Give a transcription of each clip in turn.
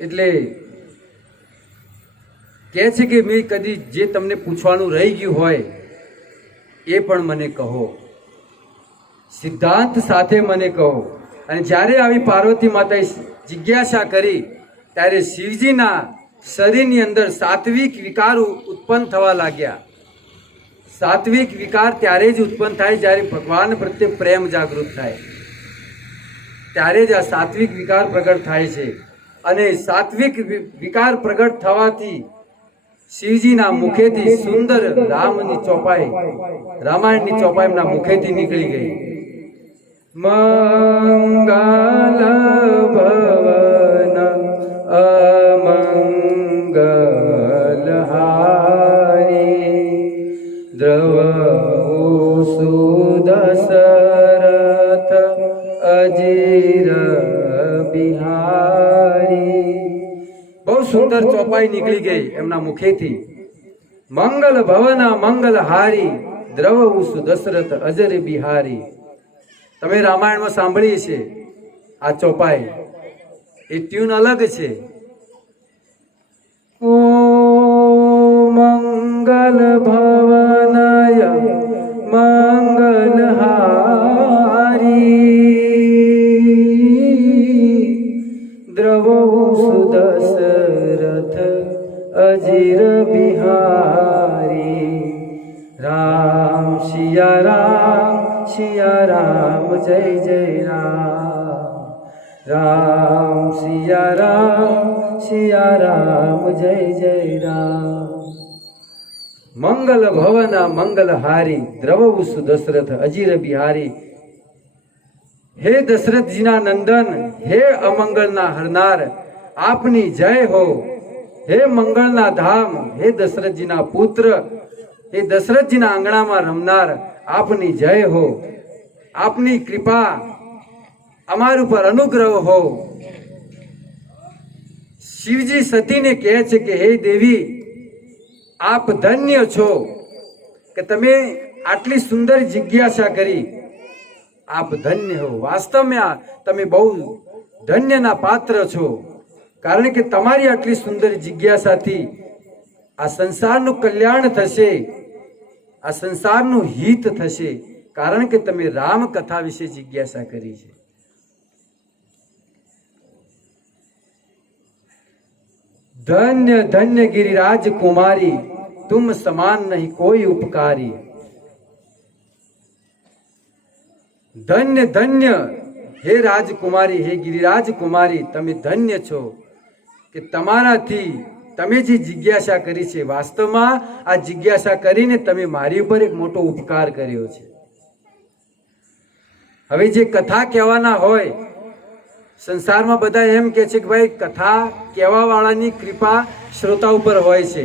એટલે કહે છે કે મેં કદી જે તમને પૂછવાનું રહી ગયું હોય એ પણ મને કહો, સિદ્ધાંત સાથે મને કહો. અને જ્યારે આવી પાર્વતી માતાએ જિજ્ઞાસા કરી ત્યારે શિવજીના શરીરની અંદર સાત્વિક વિકાર ઉત્પન્ન થવા લાગ્યા. સાત્વિક વિકાર ત્યારે જ ઉત્પન્ન થાય જ્યારે ભગવાન પ્રત્યે પ્રેમ જાગૃત થાય, ત્યારે જ આ સાત્વિક વિકાર પ્રગટ થાય છે. અને સાત્વિક વિકાર પ્રગટ થવાથી શિવજીના મુખેથી સુંદર રામની ચોપાઈ, રામાયણની ચોપાઈ એમના મુખેથી નીકળી ગઈ. મંગલ ભવન અમંગલ હારી દ્રવ સુદશરથ અજીર બિહારી. બહુ સુંદર ચોપાઈ નીકળી ગઈ એમના મુખેથી. મંગલ ભવન મંગલ હારી દ્રવ સુદશરથ અજર બિહારી. તમે રામાયણમાં સાંભળીએ છે આ ચોપાઈ, એ ટ્યુન અલગ છે. ઓ મંગલ ભવનય મંગલ હારી દ્રવ સુદશરથ અજીર બિહારી. રામ સિયા રામ જય જય રામ. રામ સિયા રામ જય જય રામ. મંગલ ભવન મંગલ હારી દ્રવ દશરથ અજીર બિહારી. હે દશરથજીના નંદન, હે અમંગળના હરનાર, આપની જય હો. હે મંગળના ધામ, હે દશરથજીના પુત્ર, હે દશરથજીના આંગણામાં રમનાર, આપની જય હો. આપની કૃપા અમાર ઉપર અનુગ્રહ હો. શિવજી સતીને કહે છે કે હે દેવી, આપ ધન્ય છો કે તમે આટલી સુંદર જિજ્ઞાસા કરી. આપ ધન્ય હો. વાસ્તવમાં તમે બહુ ધન્યના પાત્ર છો, કારણ કે તમારી આટલી સુંદર જિજ્ઞાસાથી આ સંસારનું કલ્યાણ થશે, આ સંસારનું હિત થશે, કારણ કે તમે રામ કથા વિશે જિજ્ઞાસા કરી છે. ધન્ય ધન્ય गिरिराज कुमारी, तुम समान नहीं कोई उपकारी. ધન્ય ધન્ય હે રાજકુમારી, હે ગિરિરાજ કુમારી, તમે ધન્ય છો કે તમારાથી તમે જે જિજ્ઞાસા કરી છે, વાસ્તવમાં આ જિજ્ઞાસા કરીને તમે મારી ઉપર એક મોટો ઉપકાર કર્યો છે. હવે જે કથા કહેવાના હોય, સંસારમાં બધા એમ કે છે કે ભાઈ કથા કહેવા વાળાની કૃપા શ્રોતા ઉપર હોય છે,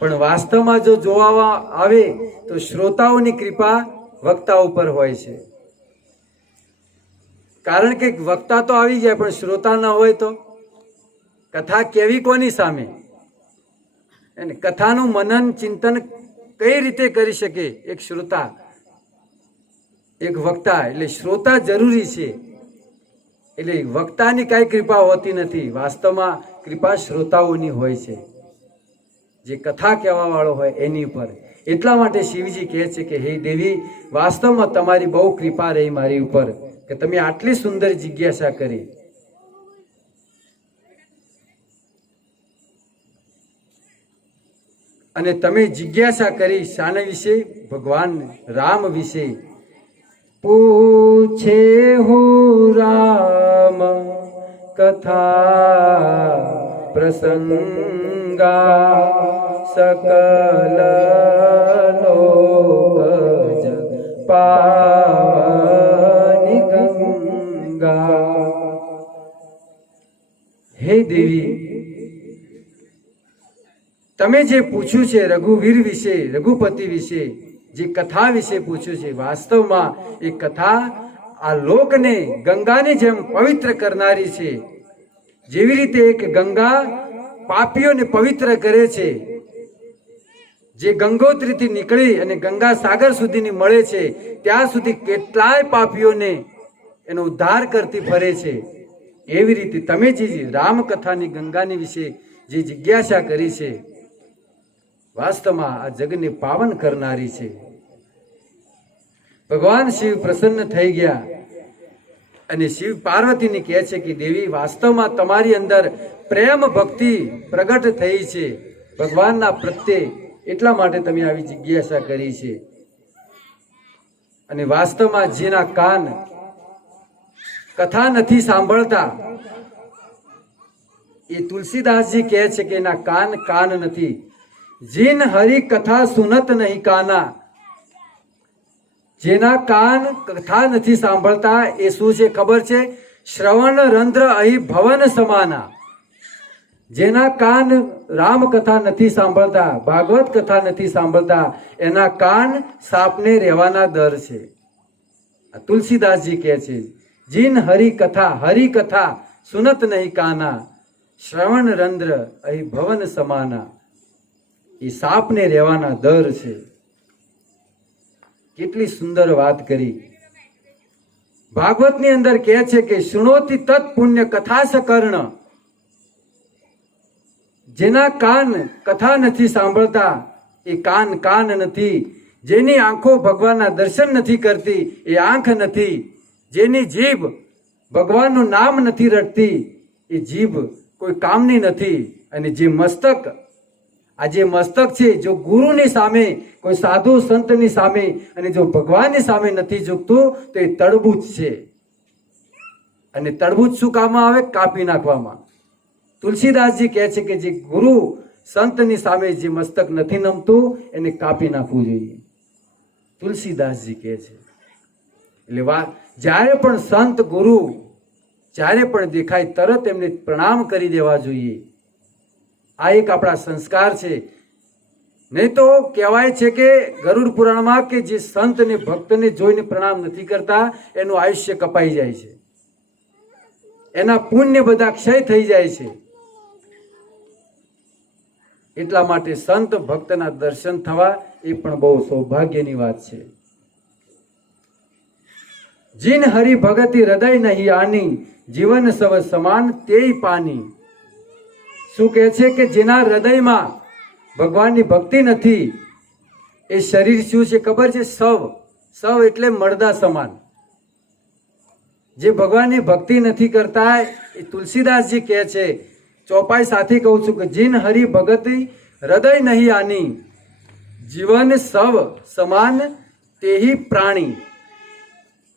પણ વાસ્તવમાં જો જોવા આવે તો શ્રોતાઓની કૃપા વક્તા ઉપર હોય છે. કારણ કે વક્તા તો આવી જાય પણ શ્રોતા ન હોય તો કથા કેવી કોની સામે? અને કથાનું મનન ચિંતન કઈ રીતે કરી શકે એક શ્રોતા, એક વક્તા? એટલે શ્રોતા જરૂરી છે. એટલે વક્તાની કાંઈ કૃપા હોતી નથી, વાસ્તવમાં કૃપા શ્રોતાઓની હોય છે, જે કથા કહેવા વાળો હોય એની ઉપર. એટલા માટે શિવજી કહે છે કે હે દેવી, વાસ્તવમાં તમારી બહુ કૃપા રહી મારી ઉપર કે તમે આટલી સુંદર જિજ્ઞાસા કરી. અને તમે જિજ્ઞાસા કરી શાના વિશે? ભગવાન રામ વિશે. પૂછે હું રામ કથા પ્રસંગા, સકલ લોક જગ પાવની ગંગા. હે દેવી, તમે જે પૂછ્યું છે રઘુવીર વિશે, રઘુપતિ વિશે, જે કથા વિશે પૂછ્યું છે, વાસ્તવમાં એ કથા આ લોકને ગંગાની જેમ પવિત્ર કરનારી છે. જેવી રીતે એક ગંગા પાપીઓને પવિત્ર કરે છે, જે ગંગોત્રીથી નીકળી અને ગંગા સાગર સુધીની મળે છે, ત્યાં સુધી કેટલાય પાપીઓને એનો ઉદ્ધાર કરતી ફરે છે. એવી રીતે તમે જે રામકથાની ગંગાની વિશે જે જિજ્ઞાસા કરી છે, વાસ્તવમાં આ જગને પાવન કરનારી છે. ભગવાન શિવ પ્રસન્ન થઈ ગયા અને શિવ પાર્વતીને કહે છે કે દેવી, વાસ્તવમાં તમારી અંદર પ્રેમ ભક્તિ પ્રગટ થઈ છે ભગવાનના પ્રત્યે, એટલા માટે તમે આવી જિજ્ઞાસા કરી છે. અને વાસ્તવમાં જેના કાન કથા નથી સાંભળતા, એ તુલસીદાસજી કહે છે કે એના કાન કાન નથી. જીન હરી કથા સુનત નહીં કાના, જેના કાન કથા નથી સાંભળતા એ શું છે ખબર છે? શ્રવણ રંધ્ર અહીં ભવન સમાના. જેના કાન રામ કથા નથી સાંભળતા, ભાગવત કથા નથી સાંભળતા, એના કાન સાપને રહેવાના દર છે. તુલસીદાસજી કહે છે જીન હરી કથા સુનત નહીં કાના, શ્રવણ રંધ્ર અહીં ભવન સમાના. એ સાપને રહેવાના દર છે. કેટલી સુંદર વાત કરી. ભાગવતની અંદર કહે છે કે શુણોતિ તત્ પુણ્ય કથા સકર્ણ. જેના કાન કથા નથી સાંભળતા એ કાન કાન નથી. જેની આંખો ભગવાનના દર્શન નથી કરતી એ આંખ નથી. જેની જીભ ભગવાનનું નામ નથી રટતી એ જીભ કોઈ કામની નથી. અને જે મસ્તક, આ જે મસ્તક છે, જો ગુરુની સામે, કોઈ સાધુ સંતની સામે અને જો ભગવાનની સામે નથી ઝૂકતું તો એ તડબૂચ છે. અને તડબૂચ શું કામમાં આવે? કાપી નાખવામાં. તુલસીદાસજી કહે છે કે જે ગુરુ સંતની સામે જે મસ્તક નથી નમતું એને કાપી નાખવું જોઈએ. તુલસીદાસજી કહે છે. એટલે જ્યારે પણ સંત ગુરુ જ્યારે પણ દેખાય તરત એમને પ્રણામ કરી દેવા જોઈએ. આ એક આપણા સંસ્કાર છે. નહીં તો કહેવાય છે કે ગરુડ પુરાણમાં કે જે સંત ને ભક્તને જોઈને પ્રણામ નથી કરતા એનું આયુષ્ય કપાઈ જાય છે, એના પુણ્ય બધા ક્ષય થઈ જાય છે. એટલા માટે સંત ભક્તના દર્શન થવા એ પણ બહુ સૌભાગ્યની વાત છે. જીન હરિ ભગતિ હૃદય નહીં આની, જીવન સવ સમાન તેય પાની. શું કહે છે કે જેના હૃદયમાં ભગવાનની ભક્તિ નથી એ શરીર શું છે ખબર છે? સવ એટલે મળદા સમાન. જે ભગવાનની ભક્તિ નથી કરતા એ તુલસીદાસજી કહે છે, ચોપાઈ સાથે કહું છું કે જીન હરિ ભગતિ હૃદય નહીં આની, જીવન સવ સમાન તેહી પ્રાણી.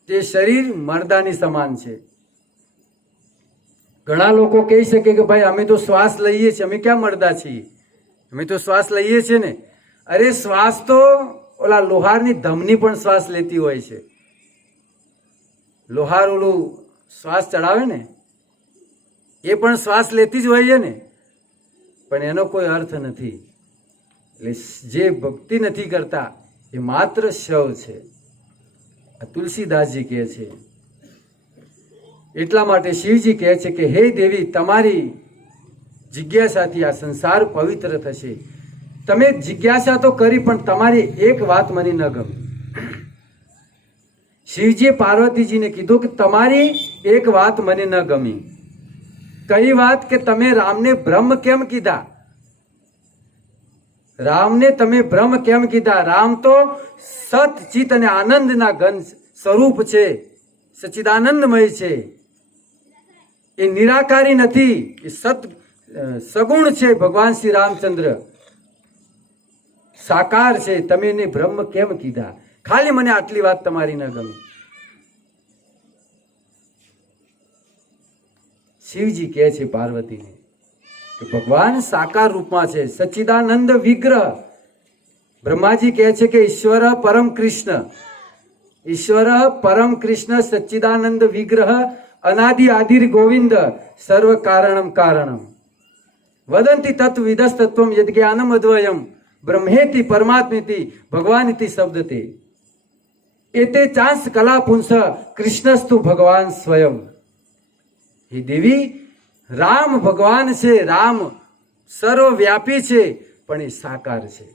તે શરીર મરદાની સમાન છે. ઘણા લોકો કહી શકે કે ભાઈ અમે તો શ્વાસ લઈએ છીએ, અમે ક્યાં મરદા છીએ? અમે તો શ્વાસ લઈએ છીએ ને. અરે શ્વાસ તો ઓલા લોહારની ધમની પણ શ્વાસ લેતી હોય છે. લોહાર ઓલું શ્વાસ ચડાવે ને એ પણ શ્વાસ લેતી જ હોય છે ને, પણ એનો કોઈ અર્થ નથી. એટલે જે ભક્તિ નથી કરતા એ માત્ર શવ છે. તુલસીદાસજી કહે છે. એટલા માટે શિવજી કહે છે કે હે દેવી, તમારી જિજ્ઞાસાથી આ સંસાર પવિત્ર થશે. તમે જિજ્ઞાસા તો કરી પણ તમારી એક વાત મને ન ગમી. શિવજીએ પાર્વતીજીને કીધું કે તમારી એક વાત મને ન ગમી. કઈ વાત? કે તમે રામને બ્રહ્મ કેમ કીધા? રામને તમે બ્રહ્મ કેમ કીધા? રામ તો સત ચિત અને આનંદના ઘન સ્વરૂપ છે, સચ્ચિદાનંદમય છે. એ નિરાકારી નથી, એ સગુણ છે. ભગવાન શ્રી રામચંદ્ર સાકાર છે. તમે એને બ્રહ્મ કેમ કીધા? ખાલી મને આટલી વાત તમારી ન ગમી. શિવજી કહે છે પાર્વતીને કે ભગવાન સાકાર રૂપમાં છે, સચ્ચિદાનંદ વિગ્રહ. બ્રહ્માજી કહે છે કે ઈશ્વર પરમ કૃષ્ણ, ઈશ્વર પરમ કૃષ્ણ સચ્ચિદાનંદ વિગ્રહ અનાદિ આદિર ગોવિંદ સર્વ કારણમ કારણમ વદંતી તત્વ વિદસ્તત્વમ યજ્ઞાનમ અદ્વયમ બ્રહ્મેતિ પરમાત્મેતિ ભગવાનિતિ શબ્દતે એતે ચાંસ કલા પુંસ કૃષ્ણસ્તુ ભગવાન સ્વયં. હે દેવી, રામ ભગવાન છે, રામ સર્વવ્યાપી છે, પણ એ સાકાર છે.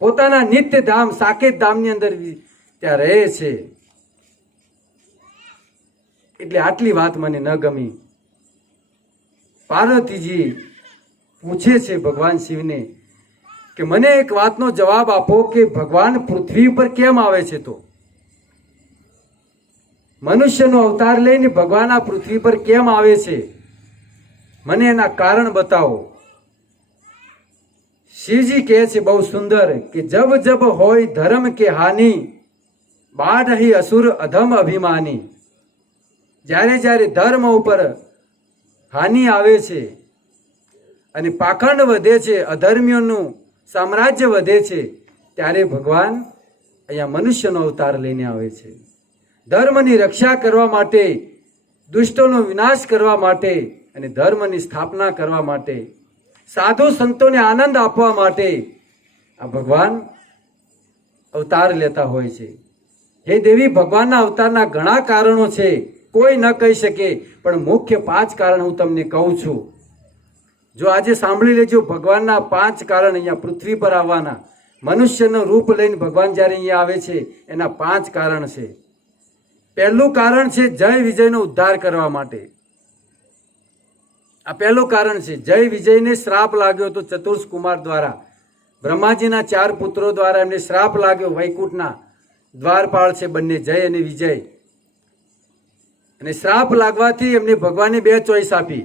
પોતાના નિત્ય ધામ સાકેત ધામની અંદર ત્યાં રહે છે. એટલે આટલી વાત મને ન ગમી. પાર્વતીજી પૂછે છે ભગવાન શિવને કે મને એક વાતનો જવાબ આપો કે ભગવાન પૃથ્વી ઉપર કેમ આવે છે? તો મનુષ્યનો અવતાર લઈને ભગવાન આ પૃથ્વી પર કેમ આવે છે? મને એના કારણ બતાવો. શિવજી કહે છે બહુ સુંદર કે જબ જબ હોય ધર્મ કે હાનિ, બાઢહી અસુર અધમ અભિમાની. જ્યારે જ્યારે ધર્મ ઉપર હાનિ આવે છે અને પાખંડ વધે છે, અધર્મીઓનું સામ્રાજ્ય વધે છે, ત્યારે ભગવાન અહીંયા મનુષ્યનો અવતાર લઈને આવે છે. ધર્મની રક્ષા કરવા માટે, દુષ્ટોનો વિનાશ કરવા માટે અને ધર્મની સ્થાપના કરવા માટે, સાધુ સંતોને આનંદ આપવા માટે આ ભગવાન અવતાર લેતા હોય છે. હે દેવી, ભગવાનના અવતારના ઘણા કારણો છે, કોઈ ન કહી શકે, પણ મુખ્ય 5 કારણ હું તમને કહું છું. જો આજે સાંભળી લેજો, ભગવાનના 5 કારણ અહીંયા પૃથ્વી પર આવવાના. મનુષ્યનું રૂપ લઈને ભગવાન જ્યારે અહીંયા આવે છે એના 5 કારણ છે. પહેલું કારણ છે જય વિજયનો ઉદ્ધાર કરવા માટે. આ પહેલું કારણ છે. જય વિજયને શ્રાપ લાગ્યો હતો ચતુર્થ કુમાર દ્વારા, બ્રહ્માજીના 4 પુત્રો દ્વારા એમને શ્રાપ લાગ્યો. વૈકુંઠના દ્વારપાળ છે બંને, જય અને વિજય. અને શ્રાપ લાગવાથી એમને ભગવાને 2 ચોઈસ આપી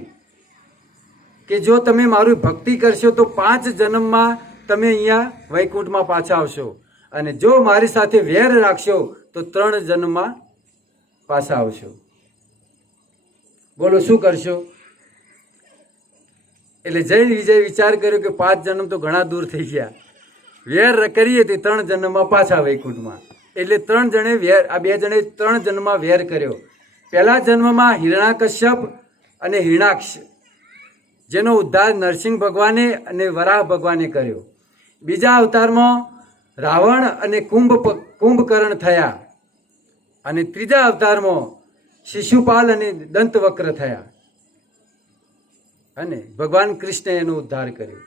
કે જો તમે મારું ભક્તિ કરશો તો 5 જન્મમાં તમે અહીંયા વૈકુંઠમાં પાછા આવશો, અને જો મારી સાથે વેર રાખશો તો 3 જન્મમાં પાછા આવશો. બોલો શું કરશો? એટલે જય વિજય વિચાર કર્યો કે 5 જન્મ તો ઘણા દૂર થઈ ગયા, વેર કરીએ તો 3 જન્મમાં પાછા વૈકુંઠમાં. એટલે 3 જણે વેર, આ 2 જણે 3 જન્મમાં વેર કર્યો. પહેલા જન્મમાં હિરણાકશ્યપ અને હિરણાક્ષ, જેનો ઉદ્ધાર નરસિંહ ભગવાને અને વરાહ ભગવાને કર્યો. બીજા અવતારમાં રાવણ અને કુંભકર્ણ થયા, અને ત્રીજા અવતારમાં શિશુપાલ અને દંતવક્ર થયા, અને ભગવાન કૃષ્ણે એનો ઉદ્ધાર કર્યો.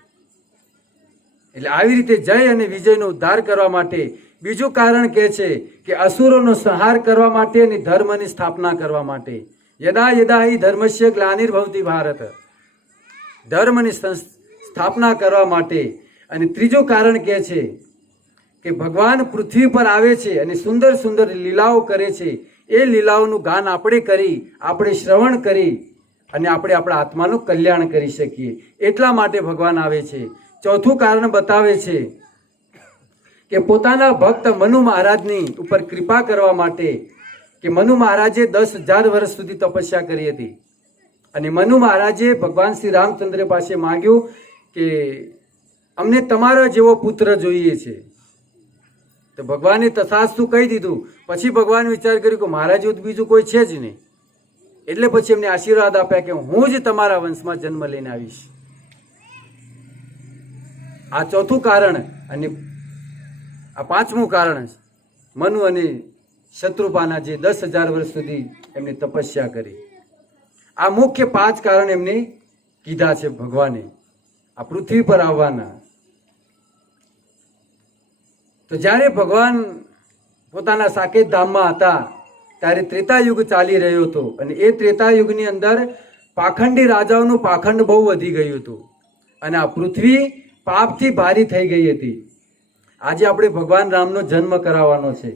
એટલે આવી રીતે જય અને વિજયનો ઉદ્ધાર કરવા માટે. બીજું કારણ કહે છે કે અસુરોનો સંહાર કરવા માટે અને ધર્મની સ્થાપના કરવા માટે. યદા યદા હિ ધર્મસ્ય ગ્લાનિર્ભવતિ ભારત, ધર્મની સ્થાપના કરવા માટે. અને ત્રીજું કારણ કહે છે કે ભગવાન પૃથ્વી પર આવે છે અને સુંદર સુંદર લીલાઓ કરે છે. એ લીલાઓનું ગાન આપણે કરી, આપણે શ્રવણ કરી અને આપણે આપણા આત્માનું કલ્યાણ કરી શકીએ, એટલા માટે ભગવાન આવે છે. ચોથું કારણ બતાવે છે કે પોતાના ભક્ત મનુ મહારાજની ઉપર કૃપા કરવા માટે. કે મનુ મહારાજે 10,000 વર્ષ સુધી તપસ્યા કરી હતી, અને મનુ મહારાજે ભગવાન શ્રી રામચંદ્ર પાસે માંગ્યું કે અમને તમારા જેવો પુત્ર જોઈએ છે. તો ભગવાને તથાસ્તુ કહી દીધું. પછી ભગવાન વિચાર કર્યો કે મારા જેવું બીજું કોઈ છે જ નહીં, એટલે પછી એમને આશીર્વાદ આપ્યા કે હું જ તમારા વંશમાં જન્મ લઈને આવીશ. આ ચોથું કારણ. અને આ 5મું કારણ મનુ અને શત્રુપાના, જે 10,000 વર્ષ સુધી એમની તપસ્યા કરી. આ મુખ્ય 5 કારણ એમને કીધા છે ભગવાને આ પૃથ્વી પર આવવાના. તો જ્યારે ભગવાન પોતાના સાકેત ધામમાં હતા ત્યારે ત્રેતાયુગ ચાલી રહ્યો હતો, અને એ ત્રેતાયુગની અંદર પાખંડી રાજાઓનું પાખંડ બહુ વધી ગયું હતું, અને આ પૃથ્વી પાપથી ભારી થઈ ગઈ હતી. આજે આપણે ભગવાન રામનો જન્મ કરાવવાનો છે,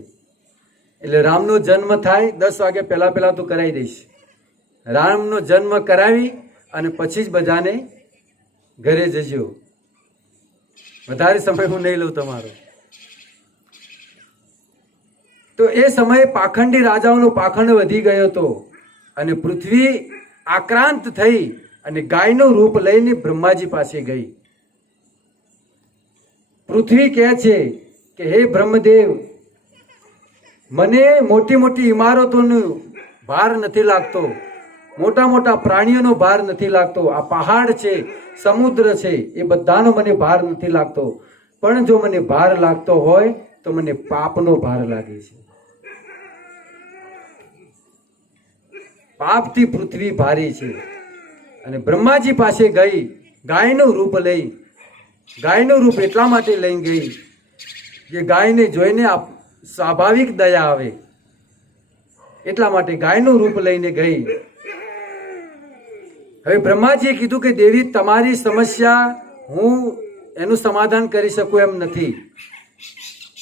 એટલે રામનો જન્મ થાય 10 વાગ્યા પહેલા તો કરાવી દઈશ. રામનો જન્મ કરાવી અને પછી જ બધાને ઘરે જજો. વધારે સમય હું નહીં લઉં તમારો. તો એ સમયે પાખંડી રાજાઓનો પાખંડ વધી ગયો હતો, અને પૃથ્વી આક્રાંત થઈ અને ગાયનું રૂપ લઈને બ્રહ્માજી પાસે ગઈ. પૃથ્વી કહે છે કે હે બ્રહ્મદેવ, મને મોટી મોટી ઇમારતોનો ભાર નથી લાગતો, મોટા મોટા પ્રાણીઓનો ભાર નથી લાગતો, આ પહાડ છે, સમુદ્ર છે, એ બધાનો મને ભાર નથી લાગતો. પણ જો મને ભાર લાગતો હોય તો મને પાપનો ભાર લાગે છે. પાપથી પૃથ્વી ભારી છે. અને બ્રહ્માજી પાસે ગઈ, ગાયનું રૂપ લઈ. ગાયનું રૂપ એટલા માટે લઈ ગઈ કે ગાયને જોઈને સ્વાભાવિક દયા આવે. એટલા માટે ગાયનું રૂપ લઈને ગઈ. હવે બ્રહ્માજીએ કીધું કે દેવી, તમારી સમસ્યા હું એનું સમાધાન કરી શકું એમ નથી.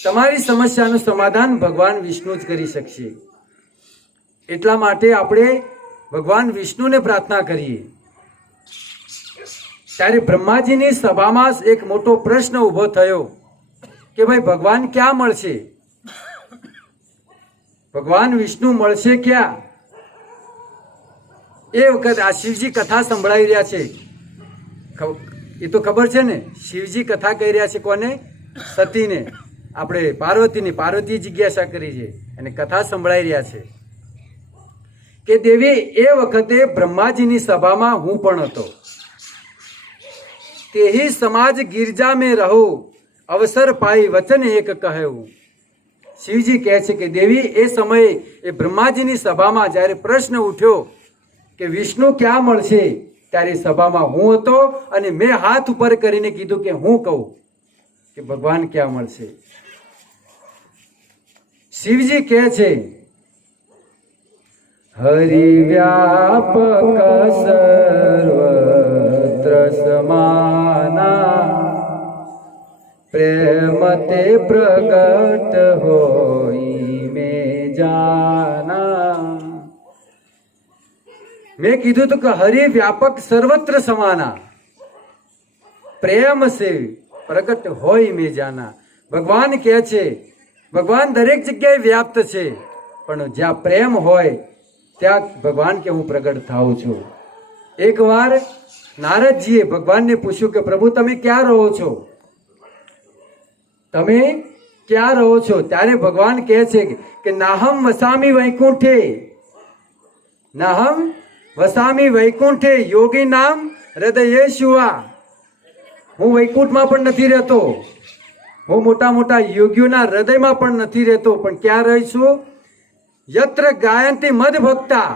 તમારી સમસ્યાનું સમાધાન ભગવાન વિષ્ણુ જ કરી શકશે. એટલા માટે આપણે ભગવાન વિષ્ણુને પ્રાર્થના કરીએ. ત્યારે બ્રહ્માજીની સભામાં એક મોટો પ્રશ્ન ઊભો થયો કે ભાઈ ભગવાન ક્યાં મળશે? ભગવાન વિષ્ણુ મળશે ક્યાં? એ વખત આ શિવજી કથા સંભળાવી રહ્યા છે. એ તો ખબર છે ને, શિવજી કથા કહી રહ્યા છે કોને? સતીને, આપણે પાર્વતીની. પાર્વતીએ જિજ્ઞાસા કરી છે અને કથા સંભળાવી રહ્યા છે કે દેવી, એ વખતે બ્રહ્માજીની સભામાં હું પણ હતો. તેહી સમાજ ગિરજા મેં રહો, અવસર પાઈ વચન એક કહ્યું. શિવજી કહે છે કે દેવી, એ સમયે એ બ્રહ્માજીની સભામાં જ્યારે પ્રશ્ન ઉઠ્યો કે વિષ્ણુ ક્યાં મળશે, ત્યારે સભામાં હું હતો અને મેં હાથ ઉપર કરીને કીધું કે હું કહું કે ભગવાન ક્યાં મળશે. શિવજી કહે છે, હરિ વ્યાપક સર્વત્ર સમાના, પ્રેમ તે પ્રગટ હોઈ મેં જાના. મેં કીધું હતું કે હરિ વ્યાપક સર્વત્ર સમાના, પ્રેમ સે પ્રગટ હોય મેં જાના. ભગવાન કહે છે, ભગવાન દરેક જગ્યાએ વ્યાપ્ત છે, પણ જ્યાં પ્રેમ હોય ત્યાં ભગવાન કે હું પ્રગટ થાઉં છું. એકવાર નારદજીએ ભગવાનને પૂછ્યું કે પ્રભુ, તમે ક્યાં રહો છો? તમે ક્યાં રહો છો? ત્યારે ભગવાન કહે છે કે નાહમ વસામી વૈકુંઠે, નાહમ વસામી વૈકુંઠે યોગી નામ હૃદયેશુઆ. હું વૈકુંઠમાં પણ નથી રહેતો, હું મોટા મોટા યોગીઓના હૃદયમાં પણ નથી રહેતો, પણ ક્યાં રહી છું? યત્ર ગાયંતી મદ ભક્તા,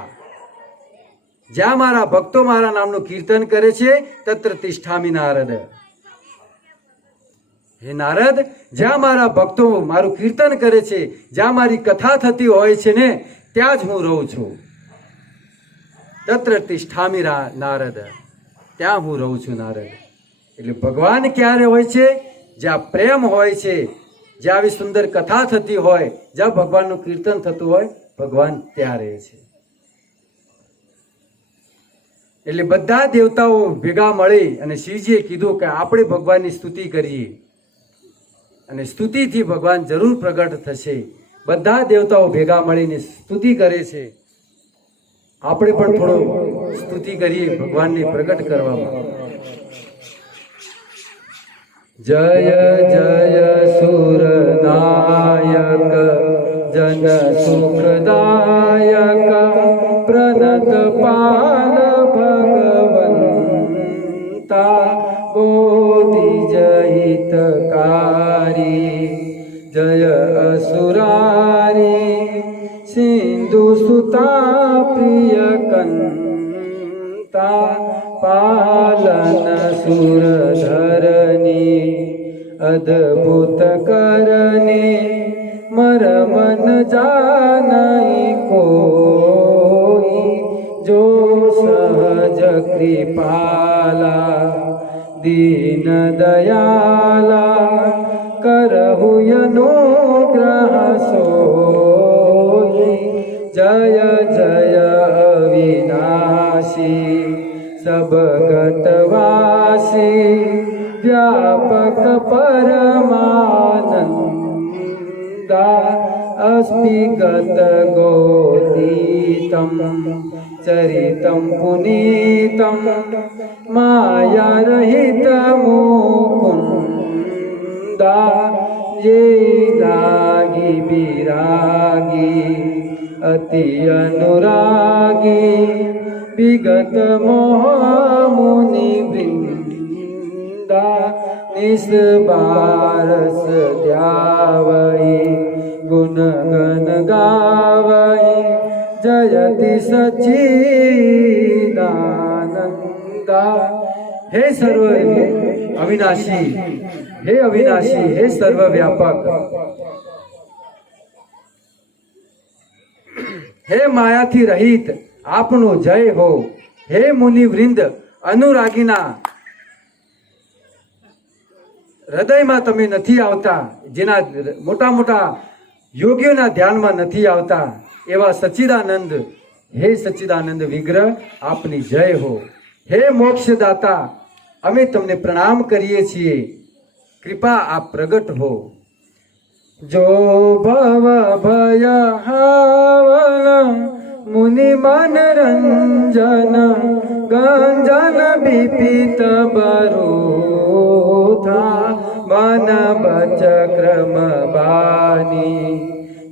જ્યાં મારા ભક્તો મારા નામનું કીર્તન કરે છે, તત્ર તિષ્ઠામિ નારદ. હે નારદ, જ્યાં મારા ભક્તો મારું કીર્તન કરે છે, જ્યાં મારી કથા થતી હોય છે ને, ત્યાં જ હું રહું છું. તત્ર તિષ્ઠામિ નારદ, ત્યાં હું રહું છું નારદ. એટલે ભગવાન ક્યારે હોય છે? જ્યાં પ્રેમ હોય છે, જ્યાં આવી સુંદર કથા થતી હોય, જ્યાં ભગવાનનું કીર્તન થતું હોય, ભગવાન ત્યાં રહે છે. એટલે બધા દેવતાઓ ભેગા મળી અને શિવજીએ કીધું કે આપણે ભગવાનની સ્તુતિ કરીએ અને સ્તુતિથી ભગવાન જરૂર પ્રગટ થશે. બધા દેવતાઓ ભેગા મળીને સ્તુતિ કરે છે. આપણે પણ થોડો સ્તુતિ કરીએ ભગવાનને પ્રગટ કરવામાં. જય જય સુરનાયક, જન સુખદાયક, પ્રનત પાલ ભગવંતા, બોધિ જહિતકારી, જય અસુરારી, સિંધુ સુતા પ્રિય કંતા, પાલન સુરધરની, અદ્ભુત કરની, મરમન જાનઈ કોઈ, જો સહજ કૃપાલા, દીન દયાલા, કરહું અનુગ્રહ સોઈ. જય જય અવિનાશી, સબગતવાસી, વ્યાપક પરમાનંદા, અસ્મિગત ગોતીતમ, ચરિતમ પુનીતમ, માયારહિત મુકુંદા, જે રાગી વિરાગી, અતિ અનુરાગી, વિગત મોહ મુનિ વૃંદા, નિસ્બારસ ધ્યાવઈ, ગુણ ગન ગાવઈ, જયતિ સચ્ચિદાનંદા. હે સર્વ અવિનાશી, હે અવિનાશી, હે સર્વ વ્યાપક, હે માયાથી રહિત આપનો જય હો. હે મુનિ વૃંદ અનુરાગીના હૃદયમાં તમે નથી આવતા, જેના મોટા મોટા યોગીઓના ધ્યાનમાં નથી આવતા, એવા સચ્ચિદાનંદ, હે સચ્ચિદાનંદ વિગ્રહ આપની જય હો. હે મોક્ષદાતા અમે તમને પ્રણામ કરીએ છીએ, કૃપા આપ પ્રગટ હો. જો ભવ ભય હાવન મુનિ મન રંજન ગંજન વિપિત બરોધા મન બચક્રમ બાની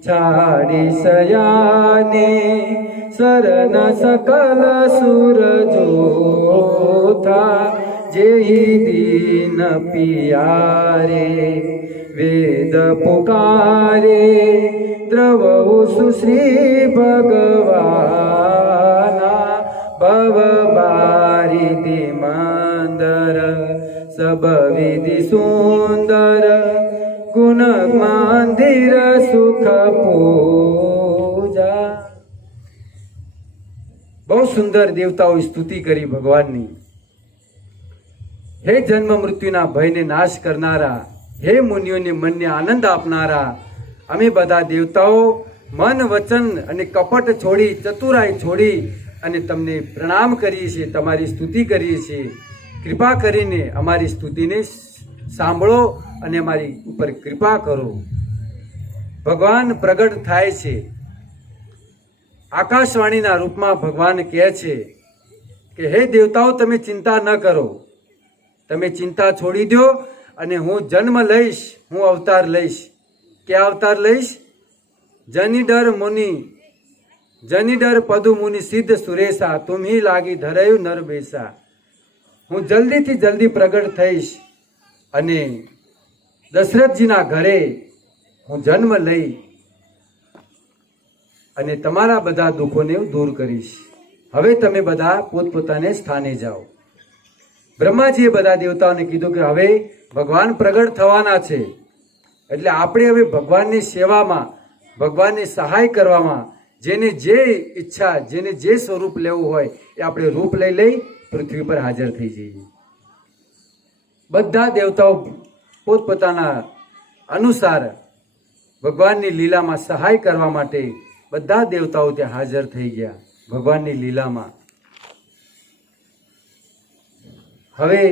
છાડી સયાની શરણ સકલ સુર જોથા જેહી દીન પિયારે વેદ પુકારે દ્રવહુ સુશ્રી ભગવાના ભવ બારિધિ મંદર સબ વિધિ સુંદર ગુણ મંદિર સુખ પૂજા. બહુ સુંદર દેવતાઓ સ્તુતિ કરી ભગવાનની. હે જન્મ મૃત્યુના ભયને નાશ કરનારા, હે મુનિઓને મનને આનંદ આપનારા, અમે બધા દેવતાઓ મન વચન અને કપટ છોડી, ચતુરાઈ છોડી અને તમને પ્રણામ કરીએ છીએ, તમારી સ્તુતિ કરીએ છીએ. કૃપા કરીને અમારી સ્તુતિને સાંભળો અને અમારી ઉપર કૃપા કરો. ભગવાન પ્રગટ થાય છે. આકાશવાણીના રૂપમાં ભગવાન કહે છે કે હે દેવતાઓ, તમે ચિંતા ન કરો, તમે ચિંતા છોડી દો અને હું જન્મ લઈશ, હું અવતાર લઈશ. ક્યાં અવતાર લઈશ? જનિડર મુનિ, જનિડર પદુ મુનિ સિદ્ધ સુરેશા તુમ્હી લાગી ધરયું નર બેસા. હું જલ્દીથી જલ્દી પ્રગટ થઈશ અને દશરથજીના ઘરે હું જન્મ લઈ અને તમારા બધા દુઃખોને દૂર કરીશ. હવે તમે બધા પોતપોતાને સ્થાને જાઓ. બ્રહ્માજીએ બધા દેવતાઓને કીધું કે હવે ભગવાન પ્રગટ થવાના છે, એટલે આપણે હવે ભગવાનની સેવામાં, ભગવાનની સહાય કરવામાં, જેને જે ઈચ્છા, જેને જે સ્વરૂપ લેવું હોય એ આપણે રૂપ લઈ પૃથ્વી પર હાજર થઈ જઈએ. બધા દેવતાઓ પોતપોતાના અનુસાર ભગવાનની લીલામાં સહાય કરવા માટે બધા દેવતાઓ ત્યાં હાજર થઈ ગયા ભગવાનની લીલામાં. હવે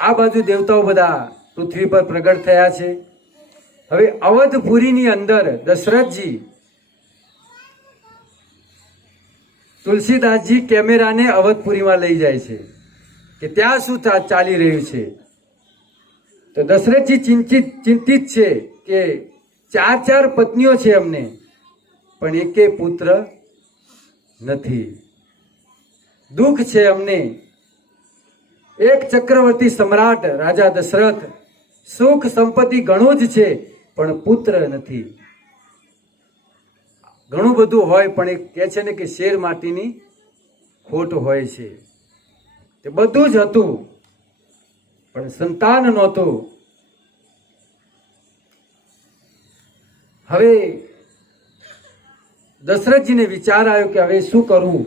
આ બાજુ દેવતાઓ બધા પૃથ્વી પર પ્રગટ થયા છે. હવે અવધપુરીની અંદર દશરથજી, તુલસીદાસજી કેમેરાને અવધપુરીમાં લઈ જાય છે કે ત્યાં શું ચાલી રહ્યું છે. તો દશરથજી ચિંતિત છે કે ચાર પત્નીઓ છે અમને, પણ એકે પુત્ર નથી. દુઃખ છે અમને. એક ચક્રવર્તી સમ્રાટ રાજા દશરથ, સુખ સંપત્તિ ઘણું જ છે પણ પુત્ર નથી. ઘણું બધું હોય પણ એ કહે છે ને કે શેર માટીની ખોટ હોય છે. તે બધું જ હતું પણ સંતાન નહોતું. હવે દશરથજીને વિચાર આવ્યો કે હવે શું કરવું.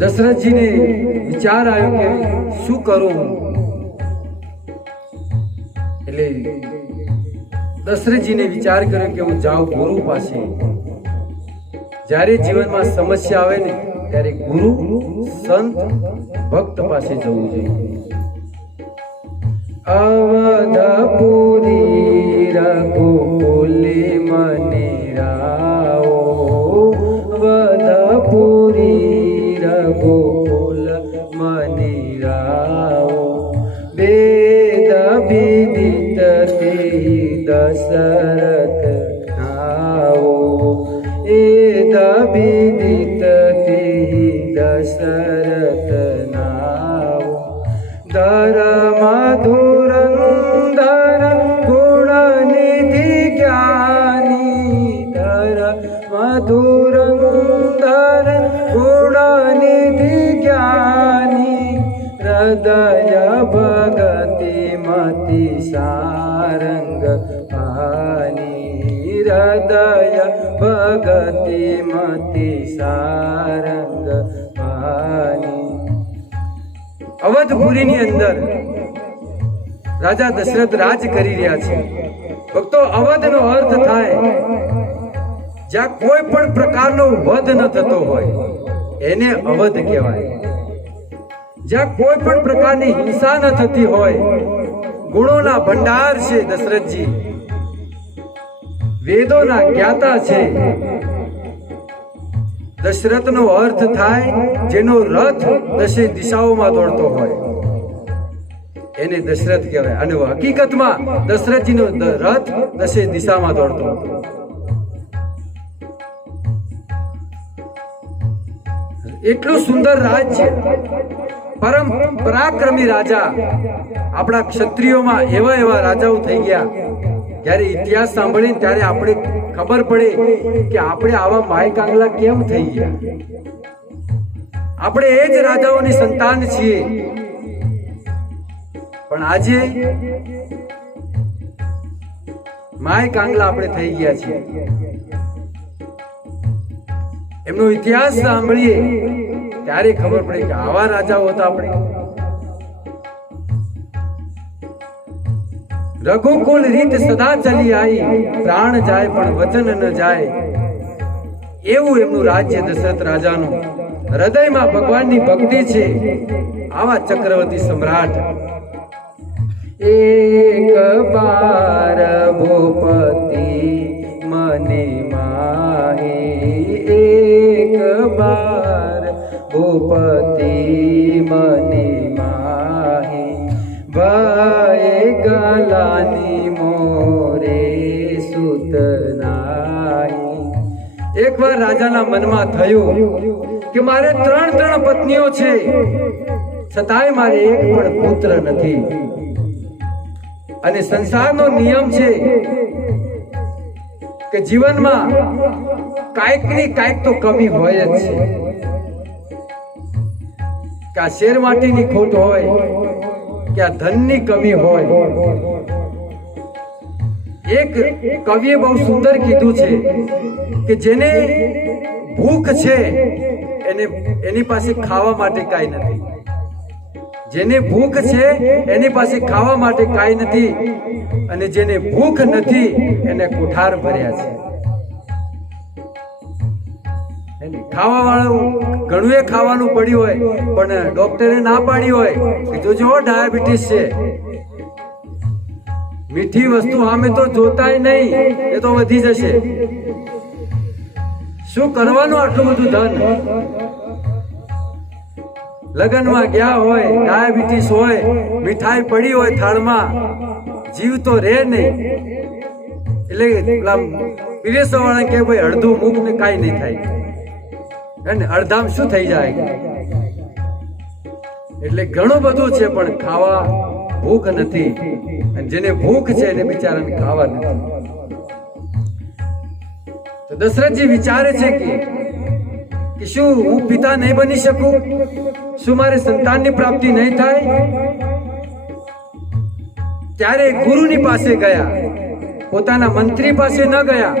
દશરથજીને વિચાર આવ્યો કે શું કરું. એટલે દશરથજીને વિચાર કર્યો કે હું જાઉં ગુરુ પાસે. જ્યારે જીવનમાં સમસ્યા આવે ને ત્યારે ગુરુ, સંત, ભક્ત પાસે જવું જોઈએ. અવધપુરી રઘુકુલે મને રાઓ, અવધપુરી રઘુકુલ મને રાઓ, વેદ વિદિત તે દશરથ આવો, વેદ વિદિત તે દશરથ મધુરંધર ગુણનિધિ જ્ઞાની હૃદય ભગતિ મતિ સારંગ પાની હૃદય ભગતિ મતિ સારંગ પાની। અવધપુરીની અંદર રાજા દશરથ રાજ કરી રહ્યા છે। ભક્તો, અવધનો અર્થ થાય જ્યાં કોઈ પણ પ્રકારનો વધ ન થતો હોય એને અવધ કહેવાય। જ્યાં કોઈ પણ પ્રકારની હિંસા ન થતી હોય, ગુણોના ભંડાર છે દશરથજી, વેદોના જ્ઞાતા છે। દશરથનો અર્થ થાય જેનો રથ દશે દિશાઓમાં દોડતો હોય એને દશરથ કહેવાય। અને હકીકતમાં દશરથજીનો રથ દશે દિશામાં દોડતો હતો। એટલું સુંદર રાજ્ય, પરમ પરાક્રમી રાજા। આપણા ક્ષત્રિયોમાં એવા એવા રાજાઓ થઈ ગયા, જ્યારે ઇતિહાસ સાંભળીને ત્યારે આપણે ખબર પડે કે આપણે આવા માય કાંગલા કેમ થઈ ગયા। આપણે એ જ રાજાઓની સંતાન છીએ, પણ આજે માય કાંગલા આપણે થઈ ગયા છીએ। એમનો ઇતિહાસ સાંભળીએ ત્યારે ખબર પડે કે આવા રાજાઓ હતા આપણે। રઘુકુલ રીત સદા ચલી આવી, પ્રાણ જાય પણ વચન ન જાય, એવું એમનું રાજ્ય દશરથ રાજાનું। હૃદયમાં ભગવાનની ભક્તિ છે। આવા ચક્રવર્તી સમ્રાટ। એક બાર ભૂપતિ મને માહી, એક બાર ભૂપતિ મને માહી, ભાઈ ગલાની મોરે સુતનાહી। એકવાર રાજાના મનમાં થયું કે મારે ત્રણ પત્નીઓ છે, છતાંય મારે એક પણ પુત્ર નથી। અને સંસારનો નિયમ છે કે જીવનમાં કાંઈકની કાંઈક તો કમી હોય જ છે। કે આ શેર માટીની ખોટ હોય, કે આ ધનની કમી હોય। એક કવિએ બહુ સુંદર કીધું છે કે જેને ભૂખ છે એની પાસે ખાવા માટે કાંઈ નથી, જેને ભૂખ છે એની પાસે ખાવા માટે કાંઈ નથી, અને જેને ભૂખ નથી એને કોઠાર ભર્યા છે। ખાવા વાળું ઘણું એ ખાવાનું પડ્યું હોય, પણ ડોક્ટરે ના પાડી હોય કે જોજો ડાયાબિટીસ છે, મીઠી વસ્તુ સામે તો જોતાય નહીં, એ તો વધી જશે। શું કરવાનું આટલું બધું ધન? લગ્નમાં ગયા હોય, ડાયાબિટીસ હોય, મીઠાઈ પડી હોય થાળમાં, જીવ તો રહે નહીં। એટલે પીરેસવા વાળા કે ભાઈ અડધું મુખ ને કાંઈ નહીં થાય, અને અડધામ શું થઈ જાય? એટલે ઘણું બધું છે, પણ ખાવા ભૂખ નથી, અને જેને ભૂખ છે એને બિચારાને ખાવા નથી। તો દશરથજી વિચારે છે કે શું હું પિતા નહીં બની શકું? શું મારે સંતાનની પ્રાપ્તિ નહીં થાય? ત્યારે ગુરુની પાસે ગયા, પોતાના મંત્રી પાસે ન ગયા,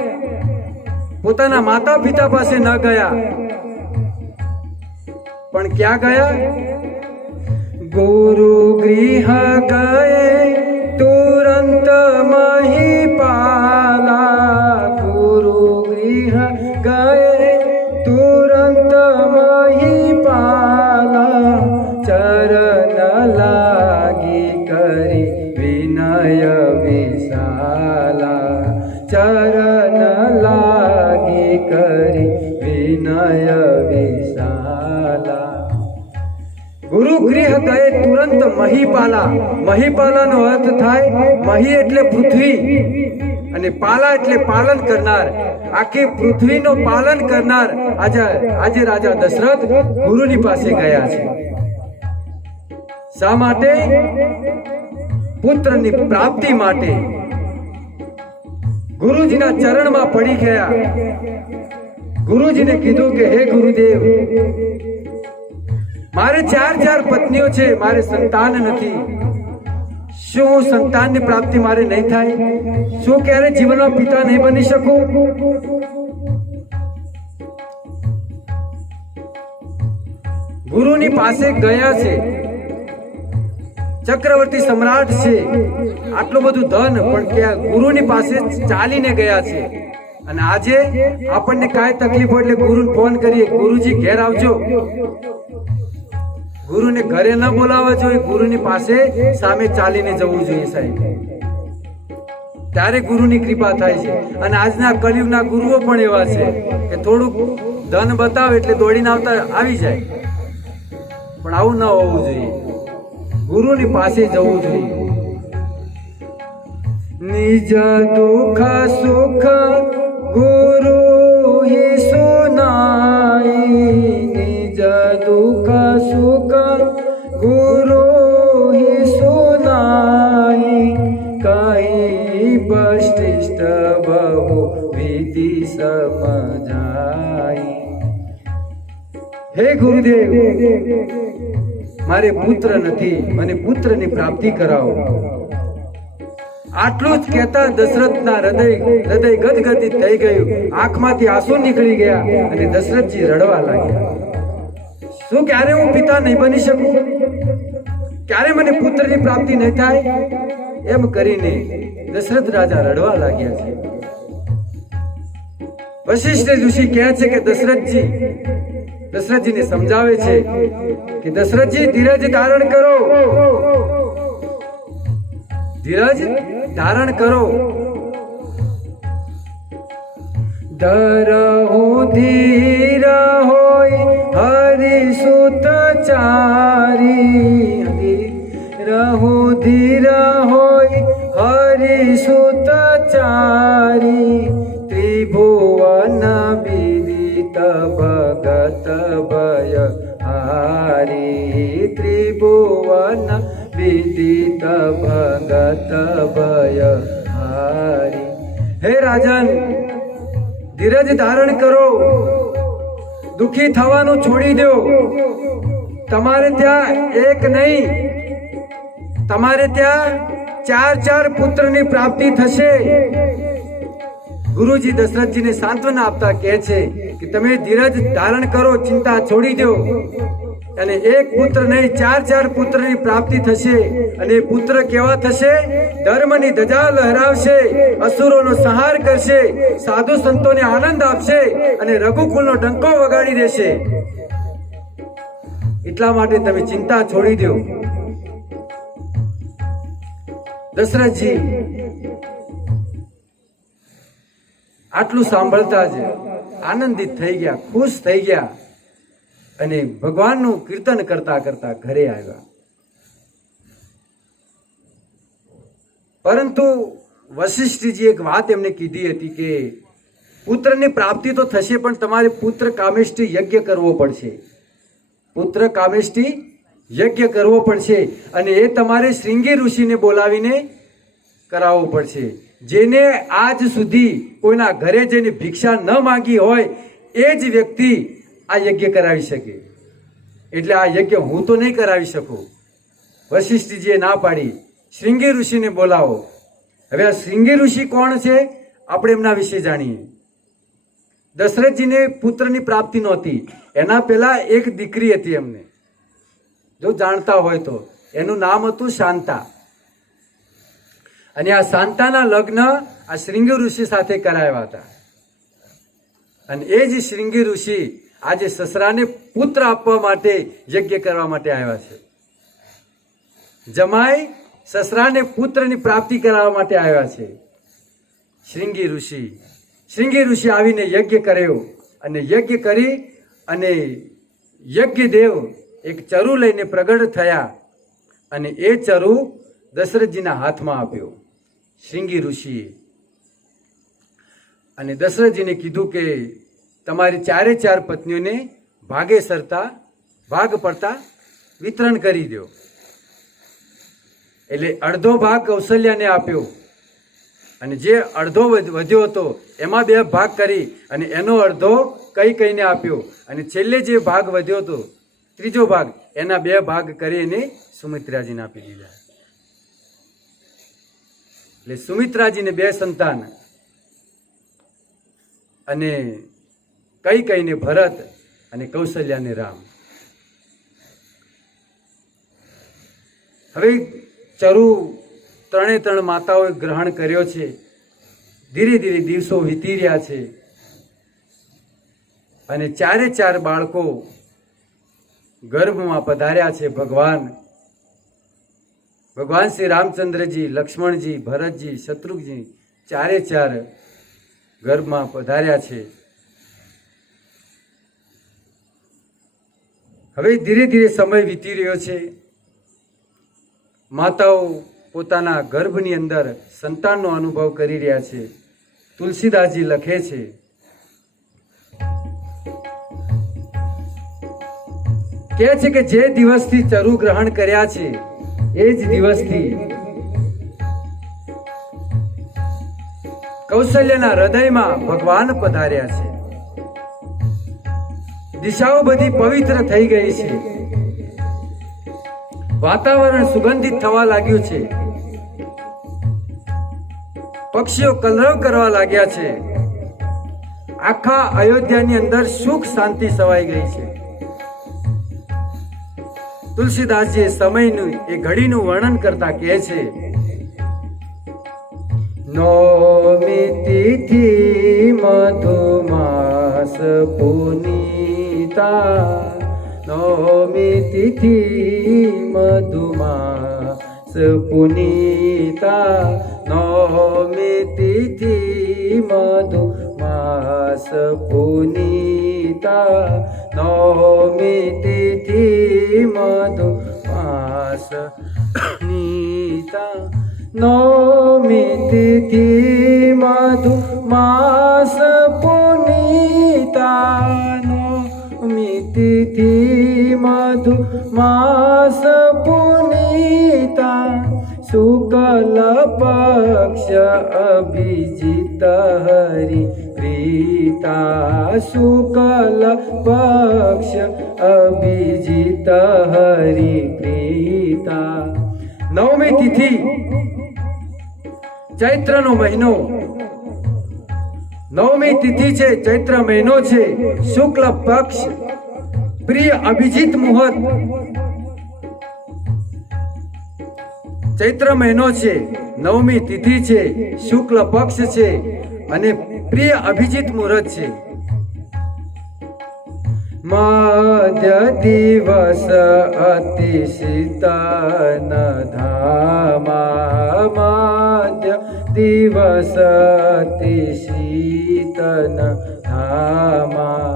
પોતાના માતા પિતા પાસે ન ગયા, પણ ક્યાં ગયા? ગુરુ ગૃહ ગયે તુરંત મહીપાલા, ગુરુ ગૃહ ગયે તુરંત મહીપાલા, ચરણ લાગી કરી વિનય વિશાલા, ચરણ લાગી કરી વિનય વિશાલા। ગુરુ ગૃહ ગયે તુરંત મહીપાલા। મહીપાલાનો અર્થ થાય, મહી એટલે પૃથ્વી, અને પાલા એટલે પાલન કરનાર, આખી પૃથ્વીનો પાલન કરનાર। આજે રાજા દશરથ ગુરુની પાસે ગયા છે। શા માટે? પુત્રની પ્રાપ્તિ માટે। ગુરુજીના ચરણમાં પડી ગયા ગુરુજીને કીધું કે હે ગુરુદેવ, મારે 4 પત્નીઓ છે, મારે સંતાન નથી. શું સંતાનની પ્રાપ્તિ મારે નહીં થાય? શું ક્યારે જીવનમાં પિતા નહીં બની શકું? ગુરુની પાસે ગયા છે, ચક્રવર્તી સમ્રાટ છે, આટલું બધું ધન, પણ ક્યાં ગુરુની પાસે ચાલીને ગયા છે. અને આજે આપણને કાંઈ તકલીફ હોય એટલે ગુરુને ફોન કરીએ, ગુરુજી ઘેર આવજો. ગુરુને ઘરે ન બોલાવવા જોઈએ, ગુરુની પાસે સામે ચાલીને જવું જોઈએ સાહેબ. ત્યારે ગુરુની કૃપા થાય છે. અને આજના કળિયુગના ગુરુઓ પણ એવા છે કે થોડુંક ધન બતાવે એટલે દોડીને આવી જાય. પણ આવું ન હોવું જોઈએ, ગુરુની પાસે જવું જોઈએ. નિજ દુઃખ સુખ ગુરુ હિ સુનાઈ, નિજ દુઃખ સુખ ગુરુ હિ સુનાઈ, કઈ બષ્ટિષ્ટ બહુ વિધિ સમજાઈ. હે ગુરુદેવ, મારે પુત્ર નથી, મને પુત્રની પ્રાપ્તિ કરાવો. આટલું જ કહેતા દશરથના હૃદય ગદગદિત થઈ ગયું, આંખમાંથી આંસુ નીકળી ગયા અને દશરથજી રડવા લાગ્યા. શું ક્યારે હું પિતા નહીં બની શકું? ક્યારે મને પુત્રની પ્રાપ્તિ નહીં થાય? એમ કરીને દશરથ રાજા રડવા લાગ્યા છે. વશિષ્ઠ ઋષિ કહે છે કે દશરથજીને સમજાવે છે કે દશરથજી ધીરજ ધારણ કરો, ધીરજ ધારણ કરો. ધરહુ ધીર હોય હરિસુત ચારી, રહુ ધીર હોય હરિસુત ચારી, ત્રિભુવન વિદિત ભગત ભય હારી, ત્રિભુવન વિદિત ભગત ભય હારી. હે રાજન, ધીરજ ધારણ કરો, દુખી થવાનું છોડી દો. તમારે ત્યાં એક નહીં, તમારે ત્યાં 4 પુત્રની પ્રાપ્તિ થશે. ગુરુજી દશરથજીને સાંત્વના આપતા કહે છે કે તમે ધીરજ ધારણ કરો, ચિંતા છોડી દો, અને એક પુત્ર નહીં 4 પુત્રની પ્રાપ્તિ થશે. અને પુત્ર કેવા થશે? ધર્મની ધજા લહેરાવશે, અસુરોનો સંહાર કરશે, સાધુ સંતોને આનંદ આપશે અને રઘુકુલનો ડંકો વગાડી દેશે. એટલા માટે તમે ચિંતા છોડી દો. દશરથજી આટલું સાંભળતા જ આનંદિત થઈ ગયા, ખુશ થઈ ગયા અને ભગવાનનું કીર્તન કરતા કરતા ઘરે આવ્યા. પરંતુ વશિષ્ઠજી એક વાત એમને કીધી હતી કે પુત્રની પ્રાપ્તિ તો થશે, પણ તમારે પુત્ર કામેષ્ટી યજ્ઞ કરવો પડશે. પુત્ર કામેષ્ટી યજ્ઞ કરવો પડશે અને એ તમારે શ્રીંગી ઋષિને બોલાવીને કરાવવો પડશે. જેને આજ સુધી કોઈના ઘરે જઈને ભિક્ષા ન માંગી હોય એ જ વ્યક્તિ આ યજ્ઞ કરાવી શકે. એટલે આ યજ્ઞ હું તો નહીં કરાવી શકું. વશિષ્ઠજીએ ના પાડી, શ્રીંગી ઋષિને બોલાવો. હવે આ શ્રીંગી ઋષિ કોણ છે? આપણે એમના વિશે જાણીએ. દશરથજીને પુત્રની પ્રાપ્તિ નહોતી, એના પહેલા એક દીકરી હતી એમને, જો જાણતા હોય તો. એનું નામ હતું શાંતા. અને આ શાંતાના લગ્ન આ શ્રીંગી ઋષિ સાથે કરાવ્યા હતા. અને એ જ શ્રીંગી ઋષિ આજે સસરાને પુત્ર આપવા માટે યજ્ઞ કરવા માટે આવ્યા છે. જમાઈ સસરાને પુત્રની પ્રાપ્તિ કરાવવા માટે આવ્યા છે. શ્રીંગી ઋષિ આવીને યજ્ઞ કર્યો અને યજ્ઞ કરી અને યજ્ઞ દેવ એક ચરુ લઈને પ્રગટ થયા અને એ ચરુ દશરથજીના હાથમાં આપ્યો શ્રીંગી ઋષિએ. અને દશરથજીને કીધું કે તમારી 4 પત્નીઓને ભાગ પડતા વિતરણ કરી દો. એટલે અડધો ભાગ કૌશલ્યાને આપ્યો અને જે અડધો વધ્યો હતો એમાં 2 ભાગ કરી અને એનો અડધો કઈ કઈને આપ્યો અને છેલ્લે જે ભાગ વધ્યો હતો ત્રીજો ભાગ એના 2 ભાગ કરીને સુમિત્રાજીને આપી દીધા. એટલે સુમિત્રાજીને 2 સંતાન અને કઈ કઈને ભરત અને કૌશલ્યાને રામ. હવે ચરુ 3 માતાઓએ ગ્રહણ કર્યો છે. ધીરે ધીરે દિવસો વીતી રહ્યા છે અને 4 બાળકો ગર્ભમાં પધાર્યા છે. ભગવાન શ્રી રામચંદ્રજી, લક્ષ્મણજી, ભરતજી, શત્રુઘ્નજી 4 ગર્ભમાં પધાર્યા છે. હવે ધીરે ધીરે સમય વીતી રહ્યો છે. માતાઓ પોતાના ગર્ભની અંદર સંતાનનો અનુભવ કરી રહ્યા છે. તુલસીદાસજી લખે છે, કહે છે કે જે દિવસથી ચરુ ગ્રહણ કર્યા છે એ જ દિવસથી કૌશલ્યના હૃદયમાં ભગવાન પધાર્યા છે. દિશાઓ બધી પવિત્ર થઈ ગઈ છે. વાતાવરણ સુગંધિત થવા લાગ્યું છે. પક્ષીઓ કલરવ કરવા લાગ્યા છે. આખા અયોધ્યાની અંદર સુખ શાંતિ છવાઈ ગઈ છે. તુલસીદાસજી સમયનું એ ઘડીનું વર્ણન કરતા કહે છે, નવમી તિથિ મધુમાસ પુનીતા, નવમી તિથિ મધુમાસ પુનીતા, નવમી તિથિ મધુમાસ પુનીતા, નવમી તિથિ મધુમાસ પુનીતા, નવમી તિથિ મધુમાસ પુનીતા, નવમી તિથિ મધુમાસ પુનીતા, શુક્લ પક્ષ અભિજીત હરિ પ્રીતા, શુક્લ પક્ષ અભિજીત હરિ પ્રીતા. નવમી તિથિ ચૈત્રનો મહિનો, નવમી તિથિ છે, ચૈત્ર મહિનો છે, શુક્લ પક્ષ, પ્રિય અભિજીત મુહૂર્ત. ચૈત્ર મહિનો છે, નવમી તિથિ છે, શુક્લ પક્ષ છે અને પ્રિય અભિજીત મુહૂર્ત છે. મધ્ય દિવસ અતિ શીતન ધામા, મધ્ય દિવસ અતિ શીતન ધામા,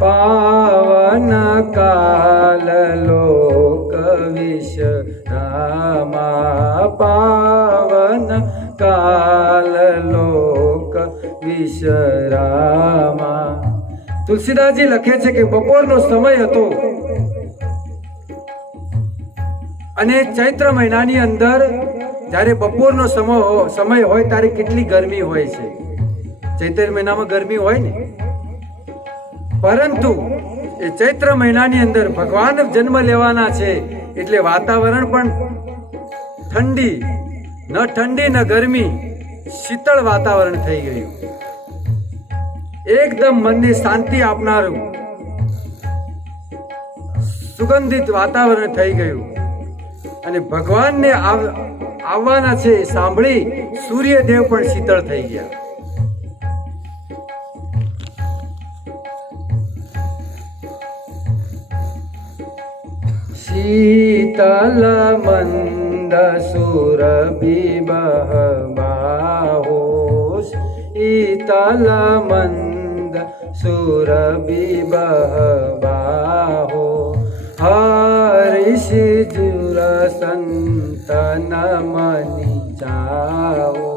પાવન કાલ લોક વિશ્રામા, પાવન કાલ લોક વિશ્રામા. તુલસીદાસજી લખે છે કે બપોરનો સમય હતો અને ચૈત્ર મહિનાની અંદર જ્યારે બપોરનો સમય હોય ત્યારે કેટલી ગરમી હોય છે. ચૈત્ર મહિનામાં ગરમી હોય ને, પરંતુ એ ચૈત્ર મહિનાની અંદર ભગવાન જન્મ લેવાના છે એટલે વાતાવરણ પણ ઠંડી, ન ઠંડી ન ગરમી, શીતળ વાતાવરણ થઈ ગયું. એકદમ મનને શાંતિ આપનારું સુગંધિત વાતાવરણ થઈ ગયું અને ભગવાનને આવવાના છે સાંભળી સૂર્યદેવ પણ શીતળ થઈ ગયા. શીતલ મંદ સુરભિ બહબાહો, શીતલ મંદ સુરભિ બહબાહો, હરિષિજુર સંતન મની ચાહો,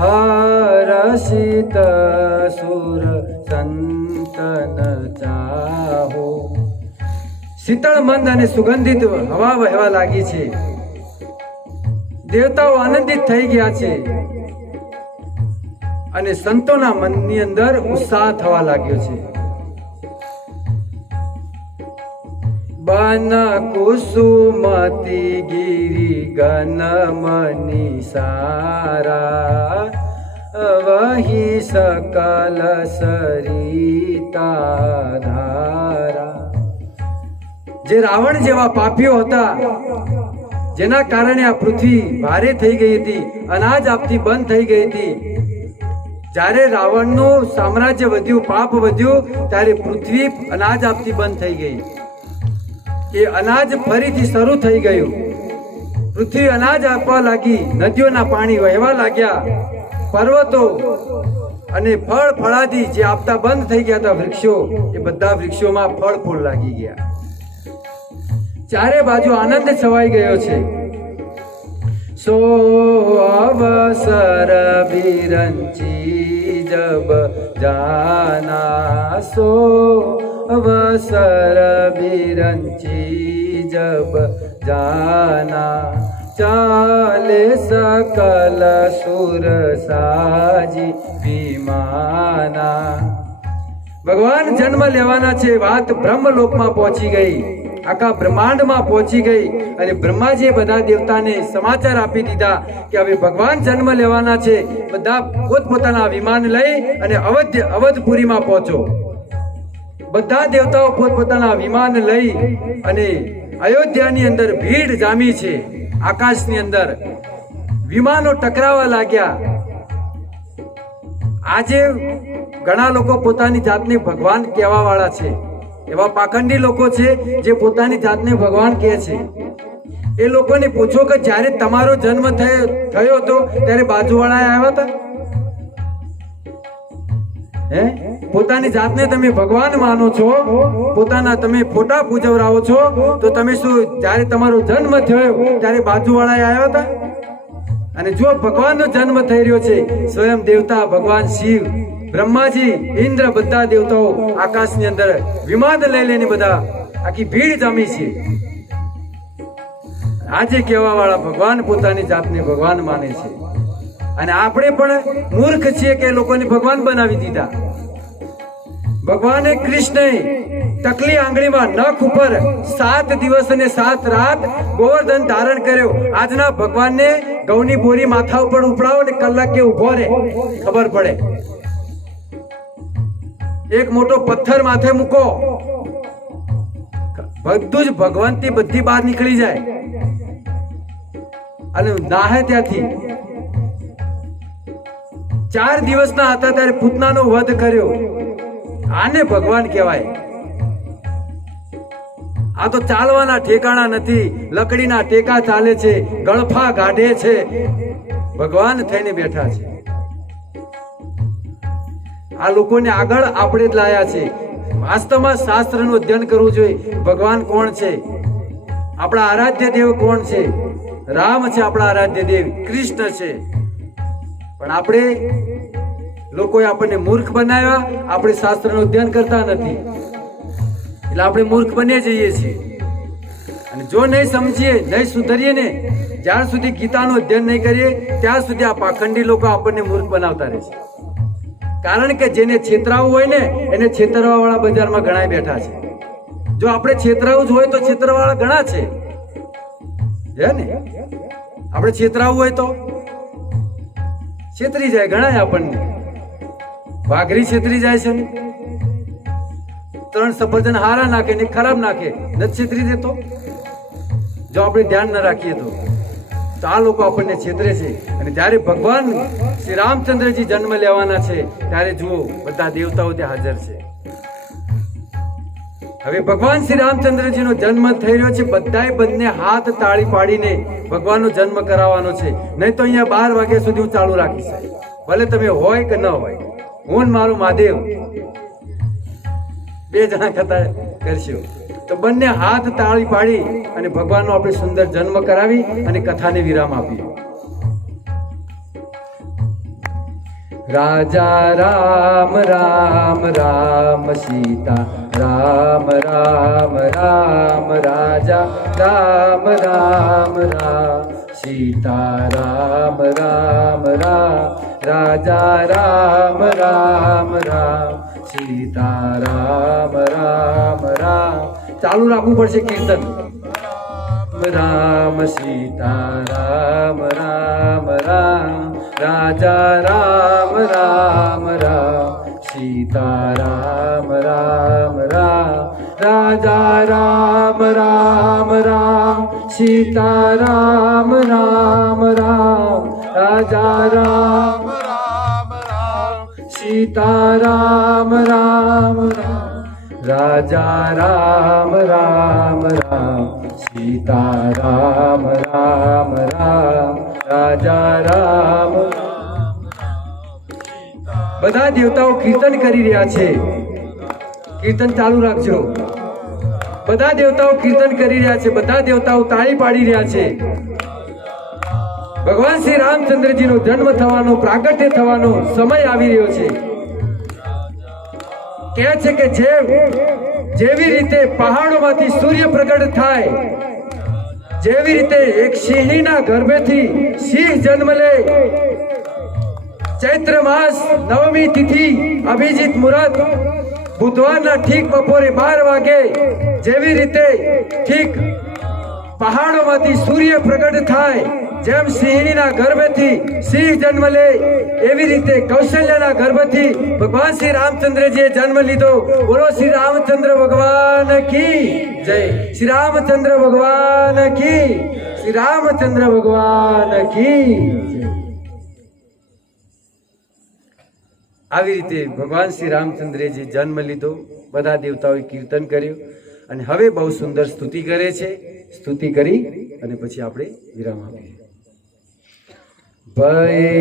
હરષિત સુર સંતન ચાહો. શીતળ મંદ અને સુગંધિત હવા વહેવા લાગી છે. દેવતાઓ આનંદિત થઈ ગયા છે અને સંતોના મનની અંદર ઉત્સાહ થવા લાગ્યો છે. बन कुसुमती गिरी गन मनी सारा वही सकल सरिता धारा। जे रावण जेवा पापीओ हता जेना कारणे आ पृथ्वी भारे थई गई थी, अनाज आपती बंद थई गई थी। જ્યારે રાવણનું સામ્રાજ્ય વધ્યું, પાપ વધ્યું, ત્યારે પૃથ્વી અનાજ આપતી બંધ થઈ ગઈ। એ અનાજ ફરીથી શરૂ થઈ ગયું। પૃથ્વી અનાજ આપવા લાગી, નદીઓના પાણી વહેવા લાગ્યા, પર્વતો અને ફળ ફળાદી જે આપતા બંધ થઈ ગયા હતા વૃક્ષો, એ બધા વૃક્ષોમાં ફળ ફૂલ લાગી ગયા। ચારે બાજુ આનંદ છવાઈ ગયો છે। सो अवसर बिरंची जब जाना, सो अवसर बिरंची जब जाना, चाले सकल सुर साजी विमाना। भगवान जन्म लेवाना छे, वात ब्रह्मलोक में पहुंची गई, आखा ब्रह्मांड में पहुंची गई। अने ब्रह्माजी बधा देवता ने समाचार आपी दीधा कि हवे भगवान जन्म लेवाना छे, बधा पोतपोताना विमान लई अने अवधपुरी में पहुंचो। बधा देवताओं पोतपोताना विमान लई अने अयोध्यानी अंदर भीड़ जामी छे। आकाशनी अंदर विमानो टकरावा लाग्या। आजे घणा लोको पोतानी जातने भगवान कहेवा वाळा छे, एवा पाखंडी लोको छे जे पोतानी जातने भगवान कहे छे। ए लोकोने पूछो कि ज्यारे तमारो जन्म थयो तो त्यारे बाजुवाळा आव्या हता? हे पोतानी जातने तमे भगवान मानो छो, पोताना तमे फोटा पूजवराવો છો, तो तमे શું ज्यारे तमारो जन्म थयो त्यारे बाजुवाळा आव्या हता? અને જો ભગવાનનો જન્મ થઈ રહ્યો છે, સ્વયં દેવતા ભગવાન શિવ, બ્રહ્માજી, ઇન્દ્ર, બધા દેવતાઓ આકાશની અંદર વિમાન લઈ લઈને બધા આખી ભીડ જમી છે। આજે કહેવા વાળા ભગવાન પોતાની જાતને ભગવાન માને છે, અને આપણે પણ મૂર્ખ છીએ કે લોકોને ભગવાન બનાવી દીધા। ભગવાને કૃષ્ણે ટકલી આંગળીમાં નખ ઉપર 7 દિવસ અને 7 રાત ગોવર્ધન ધારણ કર્યો। આજના ભગવાનને ઘઉંની બોરી માથા ઉપર ઉપડાવો ને કલાકે ઉભો રહે, ખબર પડે। એક મોટો પથ્થર માથે મૂકો, બધું જ ભગવાનથી બધી બહાર નીકળી જાય અને નાહે ત્યાંથી। 4 દિવસના હતા ત્યારે પૂતનાનો વધ કર્યો। આને ભગવાન કહેવાય। આ તો ચાલવાના ઠેકાણા નથી, લકડીના ટેકા ચાલે છે, ગળફા ગાઢે છે, ભગવાન થઈને બેઠા છે। આ લોકોને આગળ આપણે જ લાયા છે। વાસ્તવમાં શાસ્ત્રનું અધ્યયન કરવું જોઈએ। ભગવાન કોણ છે, આપણા આરાધ્ય દેવ કોણ છે? રામ છે આપણા આરાધ્ય દેવ, કૃષ્ણ છે। પણ આપણે લોકોએ આપણને મૂર્ખ બનાવ્યા, આપણે શાસ્ત્રનું અધ્યયન કરતા નથી, એટલે આપણે મૂર્ખ બની જઈએ છીએ। અને જો નહીં સમજીએ, નહીં સુધરીએ ને, જ્યાર સુધી ગીતાનું અધ્યયન નહીં કરીએ ત્યાં સુધી આ પાખંડી લોકો આપણને મૂર્ખ બનાવતા રહેશે। કારણ કે જેને છેતરાવું હોય ને એને છેતરવા વાળા બજારમાં ઘણા બેઠા છે। જો આપણે છેતરાવું જ હોય તો છેતરવા વાળા ઘણા છે, હે ને? આપણે છેતરાવું હોય તો છેતરી જાય ઘણા આપણને। વાઘરી છેતરી જાય છે ને, 3 સફરજન હારા નાખે ને ખરાબ નાખે, નથી છેતરી દેતો? જો આપણે ધ્યાન ન રાખીએ તો આ લોકો આપણને છેતરે છે। અને જ્યારે ભગવાન શ્રી રામચંદ્રજી જન્મ લેવાના છે ત્યારે જુઓ બધા દેવતાઓ ત્યાં હાજર છે। હવે ભગવાન શ્રી રામચંદ્રજીનો જન્મ થઈ રહ્યો છે, બધાએ બંને હાથ તાળી પાડીને ભગવાનનો જન્મ કરાવવાનો છે। નહીં તો અહીંયા 12 વાગ્યા સુધી હું ચાલુ રાખીશ, ભલે તમે હોય કે ન હોય। હું મારું મહાદેવ 2 જણા કથા કરશું, તો બંને હાથ તાળી પાડી અને ભગવાનનો આપણે સુંદર જન્મ કરાવી અને કથાને વિરામ આપીએ। રાજા રામ રામ રામ સીતા રામ રામ રામ, રાજા રામ રામ રામ સીતા રામ રામ રામ, રાજા રામ રામ રામ સીતા રામ રામ રામ, ચાલુ રાખવું પડશે કીર્તન. રામ સીતા રામ રામ રામ રાજા રામ રામ રામ સીતા રામ રામ રામ રાજા રામ રામ રામ સીતા રામ રામ રામ રાજા રામ રામ રામ સીતા રામ રામ રામ રાજા રામ રામ રામ સીતા રામ રામ રામ રાજા રામ. બધા દેવતાઓ કીર્તન કરી રહ્યા છે. કીર્તન ચાલુ રાખજો. બધા દેવતાઓ કીર્તન કરી રહ્યા છે. બધા દેવતાઓ તાળી પાડી રહ્યા છે. ભગવાન શ્રી રામચંદ્રજીનો જન્મ થવાનો, પ્રાગટ્ય થવાનો સમય આવી રહ્યો છે. કહે છે કે જેવી રીતે પહાડોમાંથી સૂર્ય પ્રગટ થાય, જેવી રીતે એક સિંહના ગર્ભેથી સિંહ જન્મ લે, ચૈત્ર માસ નવમી તિથિ અભિજીત મુહૂર્ત બુધવારના ઠીક બપોરે 12 વાગે જેવી રીતે ઠીક પહાડોમાંથી સૂર્ય પ્રગટ થાય, જેમ સિંહના ગર્ભથી સિંહ જન્મ લે, એવી રીતે કૌશલ્યના ગર્ભથી ભગવાન શ્રી રામચંદ્રજીએ જન્મ લીધો. બોલો શ્રી રામચંદ્ર ભગવાન કી જય. શ્રી રામચંદ્ર ભગવાન કી, શ્રી રામચંદ્ર ભગવાન કી જય. આવી રીતે ભગવાન શ્રી રામચંદ્રજી જન્મ લીધો. બધા દેવતાઓએ કીર્તન કર્યું અને હવે બહુ સુંદર સ્તુતિ કરે છે. સ્તુતિ કરી અને પછી આપણે વિરામ આપીએ. ભય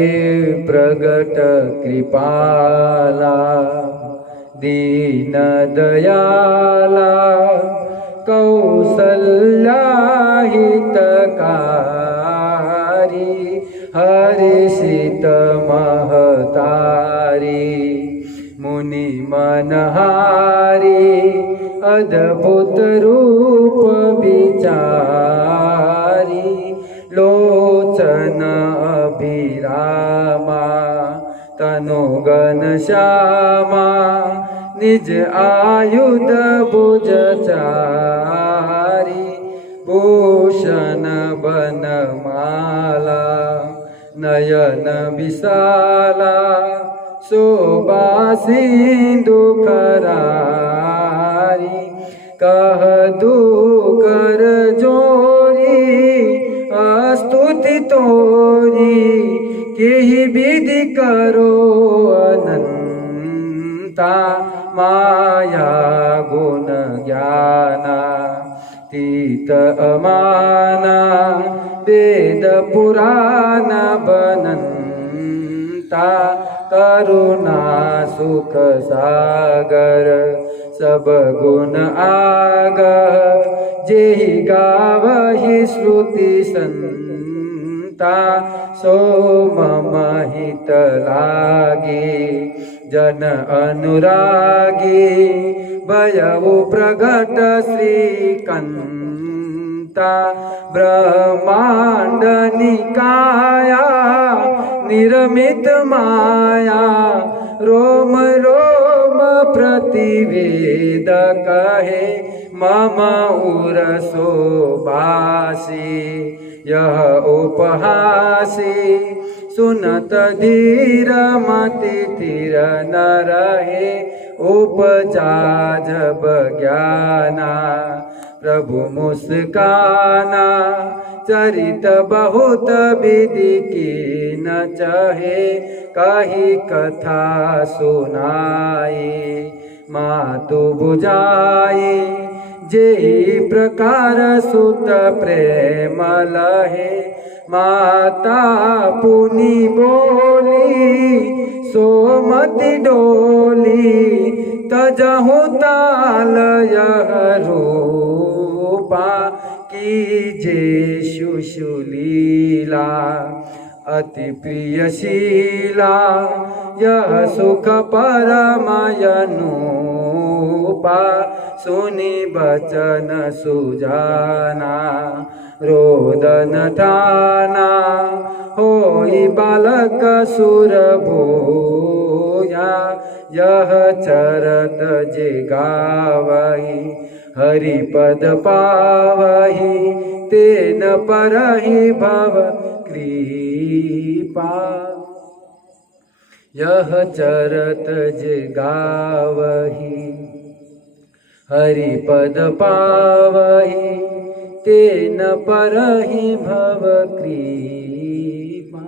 પ્રગટ કૃપાલા દીન દયાલા કૌસલ્યા હિતકારી હર્ષિત મહતારી મુનિ મનહારી અદ્ભુત રૂપ વિચારી લોચન અભિરામા તનો ઘનશ્યામા નિજ આયુધ ભુજચારી ભૂષણ બનમાલા નયન વિશાલા શોભા સિંધુ કરારી કહદુ કર જોરી અસ્તુતિ તોરી કેહી વિધિ કરો અનંતા માયા ગુણ જ્ઞાના તીત અમાના વેદ પુરાણ બનંતા કરુણા સુખ સાગર સબ ગુણ આગર જેહી ગાવહી શ્રુતિ સંતા સો મમ હિત લાગી જન અનુરાગી ભયઉ પ્રગટ શ્રીકંતા બ્રહ્માંડ નિકાયા નિરમિત માયા રોમ રોમ પ્રતિવેદ કહે મમ ઉરસો બાસી यह उपहासी सुनत धीर मति तीर न रहे उपजा जब ज्ञाना प्रभु मुस्काना चरित बहुत विधि की न चहे कही कथा सुनाई मातु बुझाई जे प्रकार सुत प्रेम लहे माता पुनि बोली सोमति डोली तजहु ताल यह रूपा कीजे शुशुलीला अति प्रियशीला यह सुख परमयनूपा सुनि बचन सुजाना रोदन ठाना होई बालक सुर भूया यह चरत जे गावही हरिपद पावहि तेन परहि भव कृपा यह चरत जे गावहि हरिपद पावहि तेन परहि भव कृपा।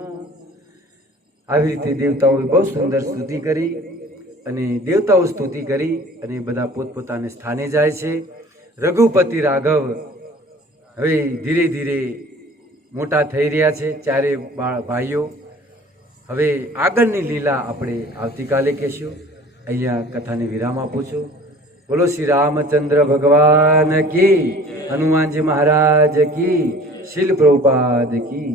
આવી રીતે દેવતાઓએ બહુ સુંદર સ્તુતિ કરી અને દેવતાઓ સ્તુતિ કરી અને બધા પોતપોતાને સ્થાને જાય છે. રઘુપતિ રાઘવ હવે ધીરે ધીરે મોટા થઈ રહ્યા છે, ચારે ભાઈઓ. હવે આગળની લીલા આપણે આવતીકાલે કહેશું. અહીંયા કથાને વિરામ આપું છું. બોલો શ્રી રામચંદ્ર ભગવાન કી, હનુમાનજી મહારાજ કી, શીલ પ્રભુપાદ કી.